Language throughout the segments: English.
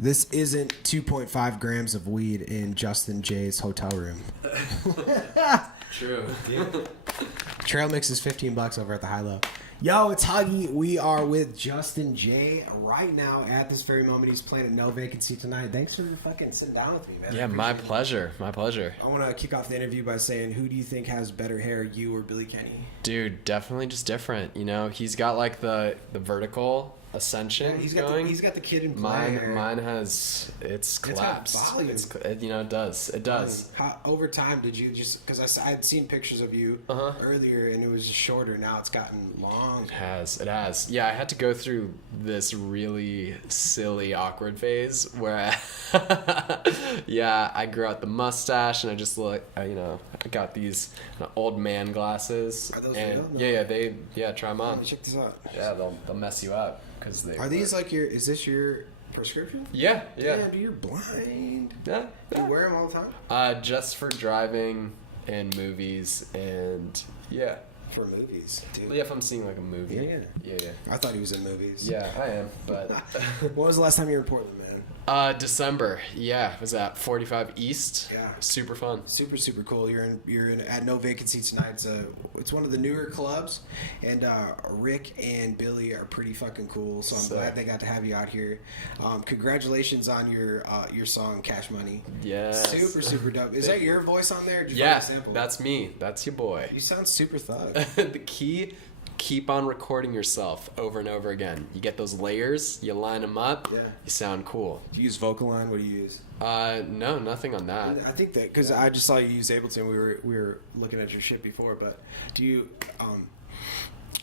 This isn't 2.5 grams of weed in Justin J's hotel room. True. Trail mix is $15 over at the High Low. Yo, it's Huggie. We are with Justin J right now at this very moment. He's playing at No Vacancy tonight. Thanks for fucking sitting down with me, man. Yeah, my pleasure. My pleasure. I want to kick off the interview by saying, who do you think has better hair, you or Billy Kenny? Dude, definitely just different. You know, he's got like the vertical ascension going. He's got the kid in play. Mine has it's collapsed. It does. It does. How over time did you just because I had seen pictures of you earlier and it was just shorter. Now it's gotten long. It has. Yeah, I had to go through this really silly, awkward phase where I grew out the mustache and I just I got these old man glasses. Are those and real? Yeah, try them on. Check these out. Yeah, they'll mess you up because they are these like is this your prescription? Yeah. Damn, dude, you're blind. Yeah. Do you wear them all the time? Just for driving and movies and yeah. For movies, dude. Yeah, if I'm seeing like a movie. Yeah. I thought he was in movies. Yeah, I am. But when was the last time you were in Portland, man? December. Yeah, was at 45 East. Yeah, super fun. Super cool. You're in at No Vacancy tonight. It's one of the newer clubs, and Rick and Billy are pretty fucking cool. So I'm glad they got to have you out here. Congratulations on your song Cash Money. Yeah. Super dope. Is that your voice on there? Yeah, that's me. That's your boy. You sound super thug. The key. Keep on recording yourself over and over again. You get those layers, you line them up, you sound cool. Do you use Vocaline? What do you use? No, nothing on that. I think that because I just saw you use Ableton. We were looking at your shit before, but do you?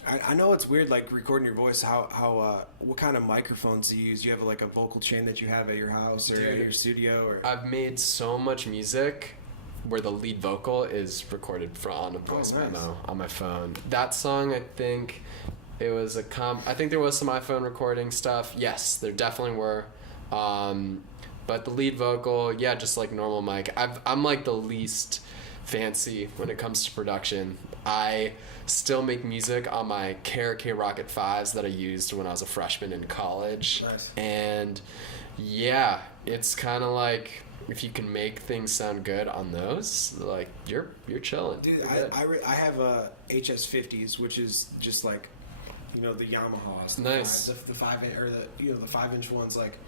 I know it's weird, like recording your voice. How what kind of microphones do you use? Do you have like a vocal chain that you have at your house or at your studio? Or I've made so much music where the lead vocal is recorded on a voice memo on my phone. That song, I think it was I think there was some iPhone recording stuff. Yes, there definitely were. But the lead vocal, just like normal mic. I'm like the least fancy when it comes to production. I still make music on my KRK Rocket 5s that I used when I was a freshman in college. Nice. And it's kind of like, if you can make things sound good on those, like you're chilling. Dude, I have HS50s, which is just like, the Yamahas. Nice. The 5-inch or the 5-inch ones. Like,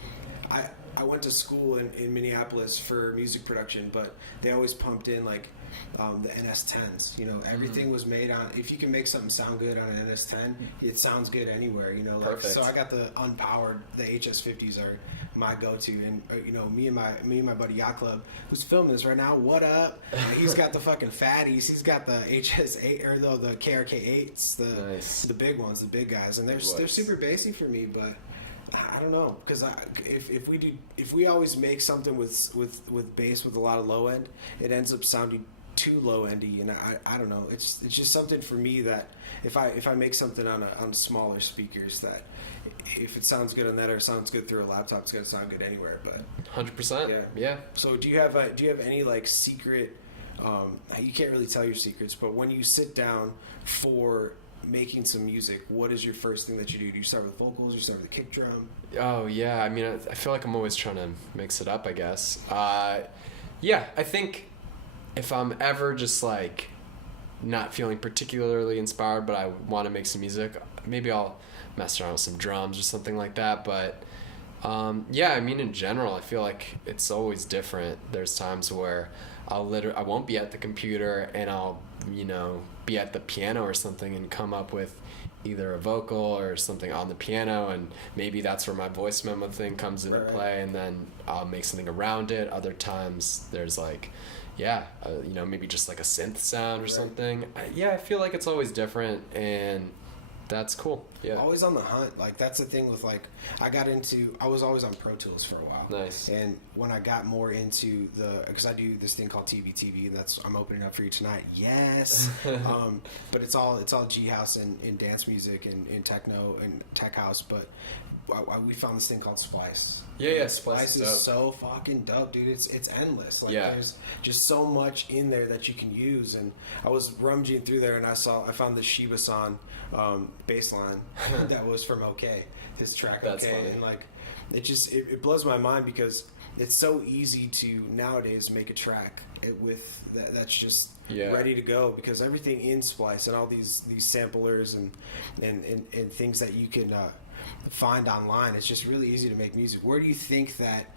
I went to school in Minneapolis for music production, but they always pumped in like the NS10s. Everything was made on. If you can make something sound good on an NS10, it sounds good anywhere. Perfect. So I got the unpowered. The HS50s are my go-to, and me and my buddy Yacht Club, who's filming this right now. What up? He's got the fucking fatties. He's got the HS8 or the KRK8s, the big ones, the big guys, and they're super bassy for me, but. I don't know, because if we always make something with bass with a lot of low end, it ends up sounding too low endy, and I don't know. It's just something for me that if I make something on smaller speakers, that if it sounds good on that or sounds good through a laptop, it's gonna sound good anywhere. But 100%. Yeah. So do you have any like secret? You can't really tell your secrets, but when you sit down for making some music, what is your first thing that you do? Do you start with vocals? Do you start with the kick drum? Oh yeah, I mean, I feel like I'm always trying to mix it up, I guess. I think if I'm ever just like not feeling particularly inspired, but I want to make some music, maybe I'll mess around with some drums or something like that. But I mean, in general, I feel like it's always different. There's times where I won't be at the computer and I'll be at the piano or something and come up with either a vocal or something on the piano, and maybe that's where my voice memo thing comes into play, and then I'll make something around it. Other times there's like maybe just like a synth sound or something. I feel like it's always different, and that's cool. Yeah. Always on the hunt. Like, that's the thing with, like, I was always on Pro Tools for a while. Nice. And when I got more into because I do this thing called TBTV, and I'm opening up for you tonight. Yes. But it's all G house and dance music and techno and tech house. But we found this thing called Splice. Yeah, Splice is so fucking dope, dude. It's endless. Like, there's just so much in there that you can use. And I was rummaging through there, and I found the Shiba-san bass line that was from OK. His track That's OK. funny. And like, it blows my mind because it's so easy to nowadays make a track with that's just ready to go, because everything in Splice and all these samplers and things that you can find online, it's just really easy to make music. Where do you think that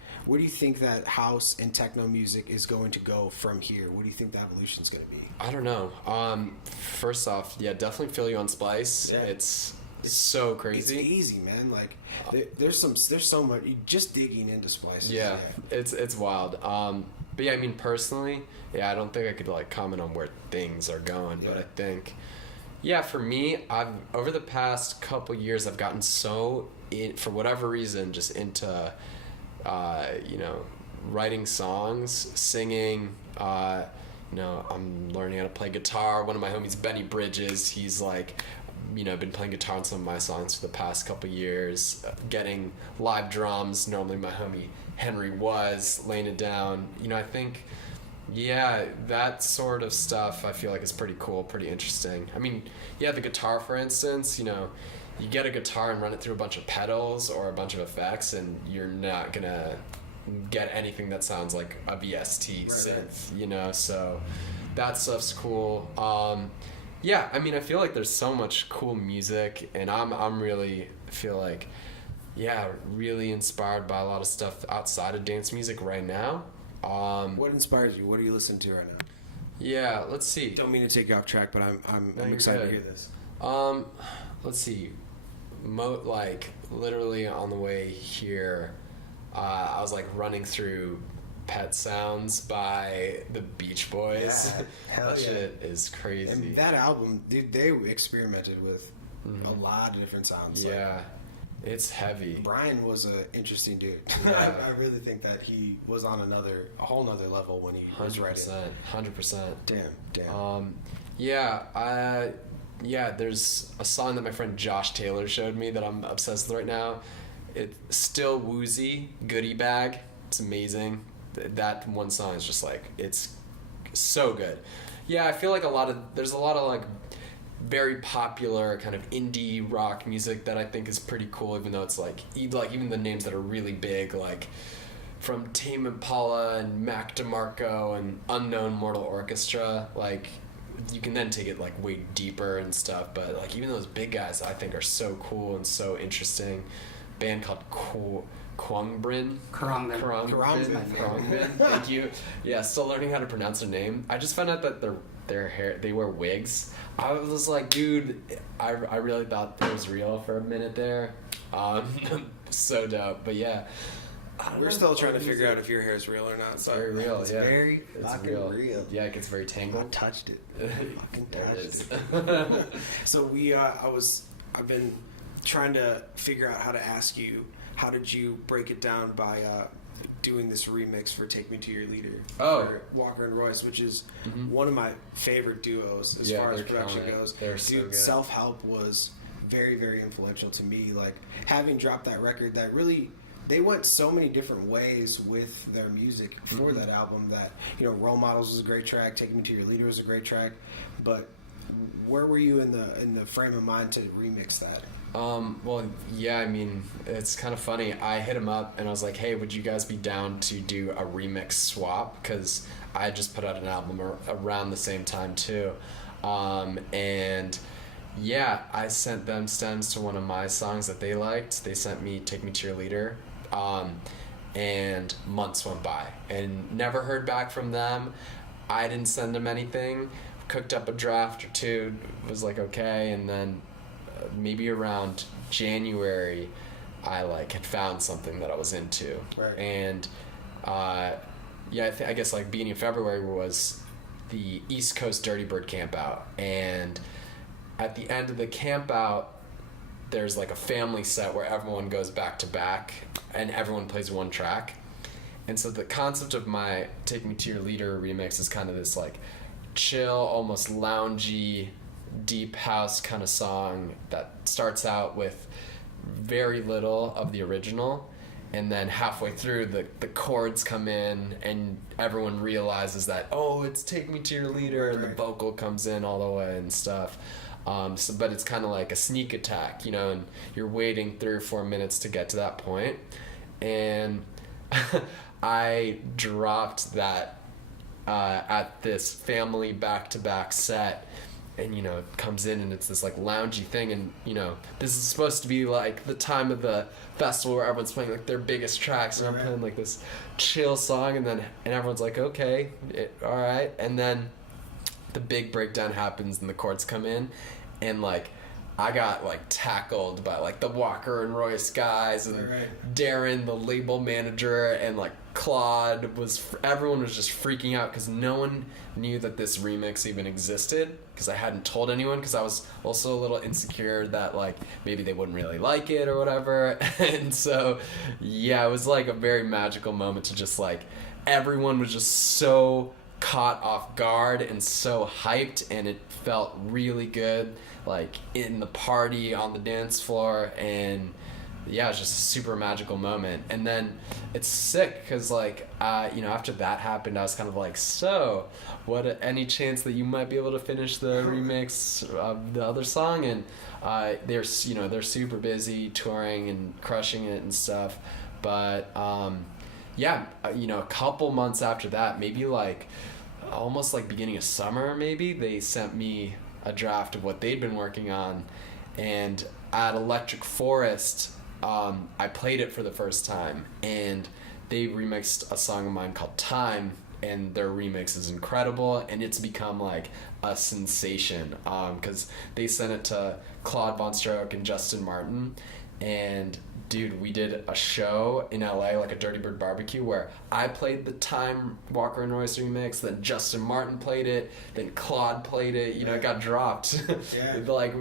house and techno music is going to go from here? What do you think the evolution is going to be? I don't know. First off, definitely feel you on Splice. It's so crazy. It's easy, man. Like there's so much just digging into Splice. Yeah, it's wild. But yeah, I mean, personally, I don't think I could like comment on where things are going, but I think, for me, I've over the past couple years, I've gotten so for whatever reason, just into, writing songs, singing. I'm learning how to play guitar. One of my homies, Benny Bridges, he's like, been playing guitar on some of my songs for the past couple years, getting live drums. Normally my homie Henry was laying it down. I think, that sort of stuff I feel like is pretty cool, pretty interesting. I mean, the guitar, for instance, you get a guitar and run it through a bunch of pedals or a bunch of effects, and you're not gonna get anything that sounds like a VST synth, so that stuff's cool. I mean, I feel like there's so much cool music, and I'm really feel like, really inspired by a lot of stuff outside of dance music right now. What inspires you? What are you listening to right now? Yeah, let's see. Don't mean to take you off track, but I'm excited to hear this. Let's see. Like literally on the way here, I was like running through Pet Sounds by the Beach Boys. That shit is crazy. And that album, dude, they experimented with a lot of different sounds. It's heavy. Brian was an interesting dude. I really think that he was on a whole nother level when he was writing. 100%. Damn. There's a song that my friend Josh Taylor showed me that I'm obsessed with right now. It's Still Woozy, Goodie Bag. It's amazing. That one song is just like, it's so good. I feel like there's a lot of like very popular kind of indie rock music that I think is pretty cool, even though it's like even the names that are really big, like from Tame Impala and Mac DeMarco and Unknown Mortal Orchestra, like you can then take it like way deeper and stuff, but like even those big guys I think are so cool and so interesting. Band called Khruangbin. Thank you. Still learning how to pronounce their name. I just found out that their hair, they wear wigs. I was like, dude, I really thought it was real for a minute there. So dope. But we're still trying to figure out if your hair is real or not. It's very real. It's very fucking real. Yeah, it gets very tangled. I touched it. Fucking touched it. So I've been trying to figure out how to ask you, how did you break it down by doing this remix for Take Me to Your Leader for Walker and Royce, which is one of my favorite duos as far as production goes. They're so good. Self-Help was very, very influential to me. Like, having dropped that record, that really, they went so many different ways with their music for that album that, Role Models was a great track, Take Me to Your Leader was a great track, but where were you in the frame of mind to remix that? I mean, it's kind of funny. I hit him up and I was like, hey, would you guys be down to do a remix swap? Because I just put out an album around the same time too. I sent them stems to one of my songs that they liked. They sent me Take Me to Your Leader. And months went by and never heard back from them. I didn't send them anything. Cooked up a draft or two, was like, okay, and then maybe around January I had found something that I was into. Right. And I guess like beginning of February was the East Coast Dirty Bird camp out, and at the end of the camp out there's like a family set where everyone goes back to back and everyone plays one track. And so the concept of my Take Me to Your Leader remix is kind of this like chill, almost loungy, deep house kind of song that starts out with very little of the original, and then halfway through the chords come in and everyone realizes that, it's Take Me to Your Leader, and the vocal comes in all the way and stuff. But it's kind of like a sneak attack, and you're waiting 3 or 4 minutes to get to that point. and I dropped that at this family back-to-back set, and you know, it comes in and it's this like loungy thing, and you know, this is supposed to be like the time of the festival where everyone's playing like their biggest tracks, and I'm playing like this chill song, and everyone's like, okay, all right, and then the big breakdown happens and the chords come in, and like I got like tackled by like the Walker and Royce guys, and Darren, the label manager, and like Claude everyone was just freaking out because no one knew that this remix even existed, because I hadn't told anyone, because I was also a little insecure that like maybe they wouldn't really like it or whatever. And so yeah, it was like a very magical moment to just like, everyone was just so caught off guard and so hyped, and it felt really good, like in the party on the dance floor, and yeah, it's just a super magical moment. And then it's sick because like you know, after that happened, I was kind of like, so any chance that you might be able to finish the remix of the other song? And they're super busy touring and crushing it and stuff, but yeah, you know, a couple months after that, maybe like almost like beginning of summer, maybe, they sent me a draft of what they'd been working on, and at Electric Forest I played it for the first time, and they remixed a song of mine called Time, and their remix is incredible, and it's become like a sensation because they sent it to Claude Von Stroke and Justin Martin, and dude, we did a show in LA, like a Dirty Bird barbecue, where I played the Time Walker and Royce remix, then Justin Martin played it, then Claude played it, you know, it got dropped like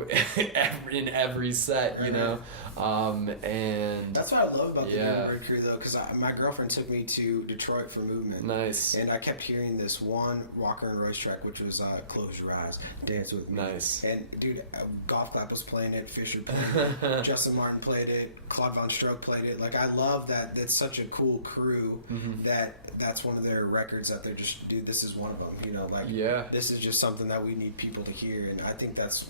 in every set, you know. And that's what I love about the Dirty Bird crew, though, because my girlfriend took me to Detroit for Movement. Nice. And I kept hearing this one Walker and Royce track, which was Close Your Eyes, Dance With Me. Nice. And dude, Golf Clap was playing it, Fisher played it, Justin Martin played it, Claude Von Stroke played it. Like, I love that. That's such a cool crew that's one of their records that they're just, dude, this is one of them, you know, like, this is just something that we need people to hear. And I think that's,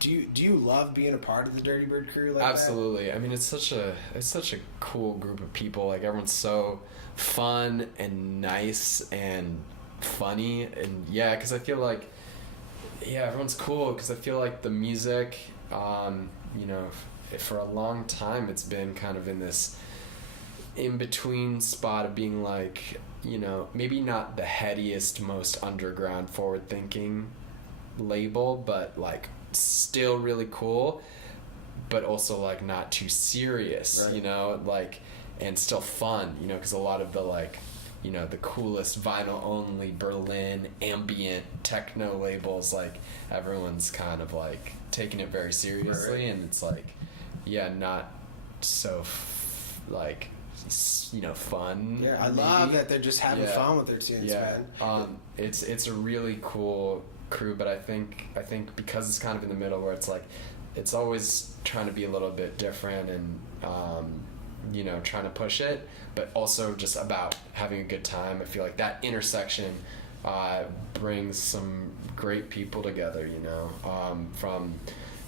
do you love being a part of the Dirty Bird crew like Absolutely. I mean, it's such a cool group of people. Like, everyone's so fun and nice and funny, and yeah, because I feel like everyone's cool, because I feel like the music, you know, for a long time it's been kind of in this in-between spot of being like, you know, maybe not the headiest, most underground, forward-thinking label, but like still really cool, but also like not too serious, you know, like, and still fun, you know, because a lot of the like, you know, the coolest vinyl only Berlin ambient techno labels, like everyone's kind of like taking it very seriously, and it's like, not so like, you know, fun. Yeah, I love that they're just having fun with their tunes, man. It's a really cool crew, but I think because it's kind of in the middle, where it's like, it's always trying to be a little bit different, and you know, trying to push it, but also just about having a good time. I feel like that intersection brings some great people together, you know, from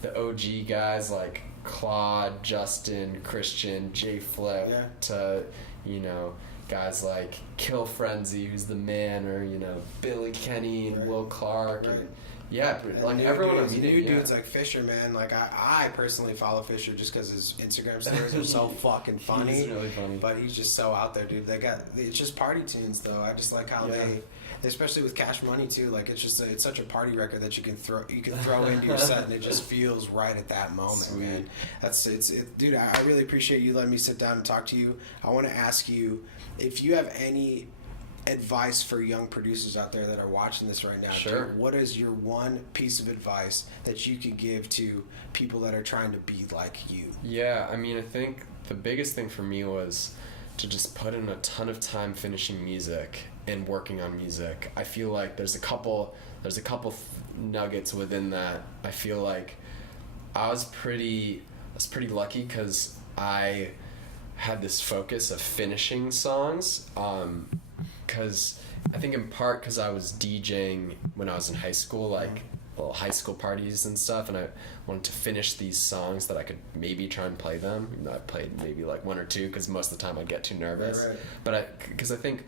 the OG guys like Claude, Justin, Christian, Jay Flip, to, you know, guys like Kill Frenzy, who's the man, or, you know, Billy Kenny and Will Clark, and like everyone I'm meeting, dudes like Fisher, man. Like, I personally follow Fisher just because his Instagram stories are so fucking funny. He's really funny, but he's just so out there, dude. It's just party tunes, though. I just like how they, especially with Cash Money too. Like, it's just it's such a party record that you can throw into your set, and it just feels right at that moment, man. Dude. I really appreciate you letting me sit down and talk to you. I want to ask you if you have any advice for young producers out there that are watching this right now. Sure. What is your one piece of advice that you could give to people that are trying to be like you? Yeah, I mean, I think the biggest thing for me was to just put in a ton of time finishing music and working on music. I feel like there's a couple nuggets within that. I feel like I was pretty lucky because I had this focus of finishing songs, because I think in part because I was DJing when I was in high school, like little high school parties and stuff, and I wanted to finish these songs that I could maybe try and play them. Even though I played maybe like one or two, because most of the time I'd get too nervous. Right. But because I think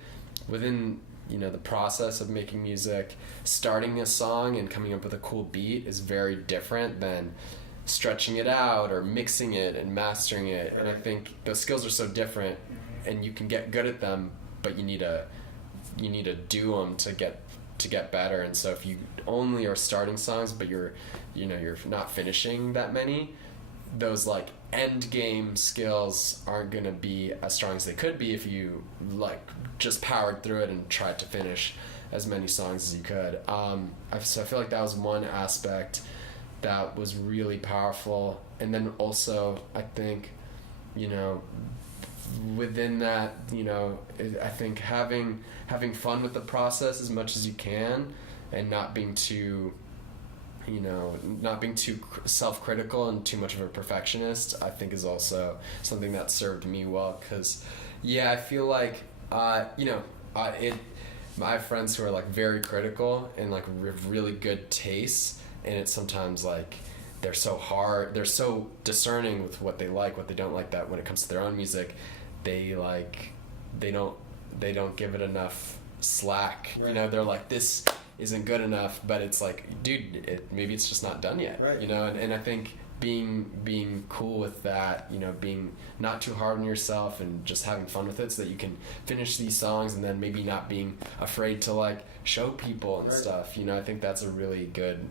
within the process of making music, starting a song and coming up with a cool beat is very different than stretching it out or mixing it and mastering it. And I think those skills are so different, and you can get good at them, but you need to do them to get better. And so if you only are starting songs but you're not finishing that many, those like end game skills aren't gonna be as strong as they could be if you like just powered through it and tried to finish as many songs as you could. So I feel like that was one aspect that was really powerful. And then also I think within that, I think having fun with the process as much as you can, and not being too self-critical and too much of a perfectionist, I think is also something that served me well. Because I feel like I have friends who are like very critical and like really good tastes, and it's sometimes like they're so discerning with what they like, what they don't like, that when it comes to their own music, they don't give it enough slack. Right. They're like, this isn't good enough, but it's like, dude, maybe it's just not done yet. Right. And I think being cool with that, being not too hard on yourself and just having fun with it, so that you can finish these songs, and then maybe not being afraid to like show people and stuff. I think that's a really good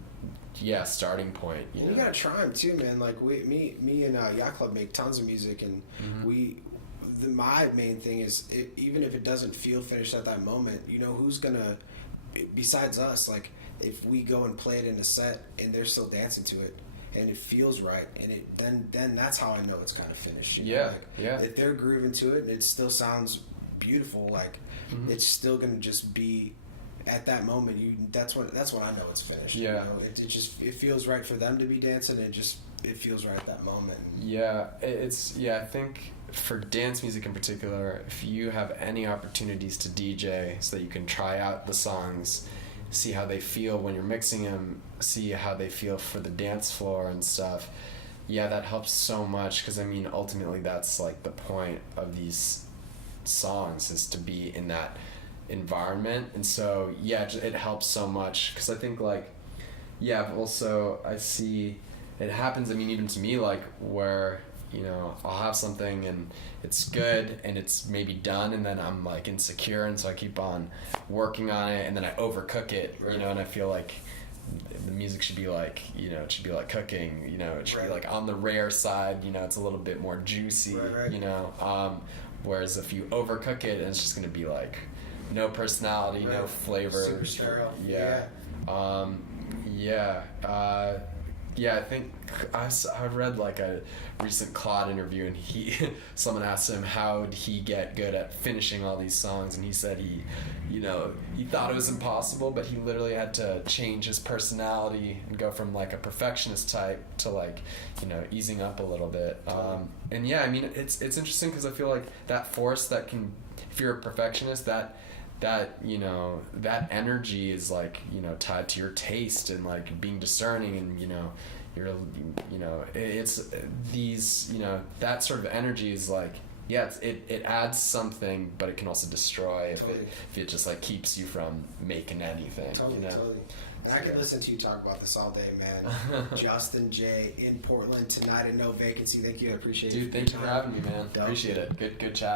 starting point. You gotta try them too, man. Like me and Yacht Club make tons of music, and my main thing is, even if it doesn't feel finished at that moment, who's gonna, besides us, like if we go and play it in a set and they're still dancing to it and it feels right, and then that's how I know it's kind of finished. If they're grooving to it and it still sounds beautiful, like it's still gonna just be at that moment. That's when I know it's finished. It feels right for them to be dancing, and it feels right at that moment. I think for dance music in particular, if you have any opportunities to DJ so that you can try out the songs, see how they feel when you're mixing them, see how they feel for the dance floor and stuff, that helps so much. Because ultimately that's like the point of these songs, is to be in that environment. And so it helps so much, because I think like also I see it happens, even to me, like where I'll have something and it's good and it's maybe done, and then I'm like insecure, and so I keep on working on it, and then I overcook it, and I feel like the music should be like, it should be like cooking, it should be like on the rare side, it's a little bit more juicy, whereas if you overcook it, it's just going to be like no personality, no flavor. Super sterile. I think I read like a recent Claude interview, and someone asked him how did he get good at finishing all these songs, and he said he thought it was impossible, but he literally had to change his personality and go from like a perfectionist type to like easing up a little bit. It's interesting, because I feel like that force that can, if you're a perfectionist, that energy is like tied to your taste and like being discerning, and it's these that sort of energy is like it adds something, but it can also destroy if it just like keeps you from making anything. Totally. And I could listen to you talk about this all day, man. Justin J in Portland tonight at No Vacancy. Thank you. I appreciate it. Dude, thank you for having me, man. Appreciate it. Good chat.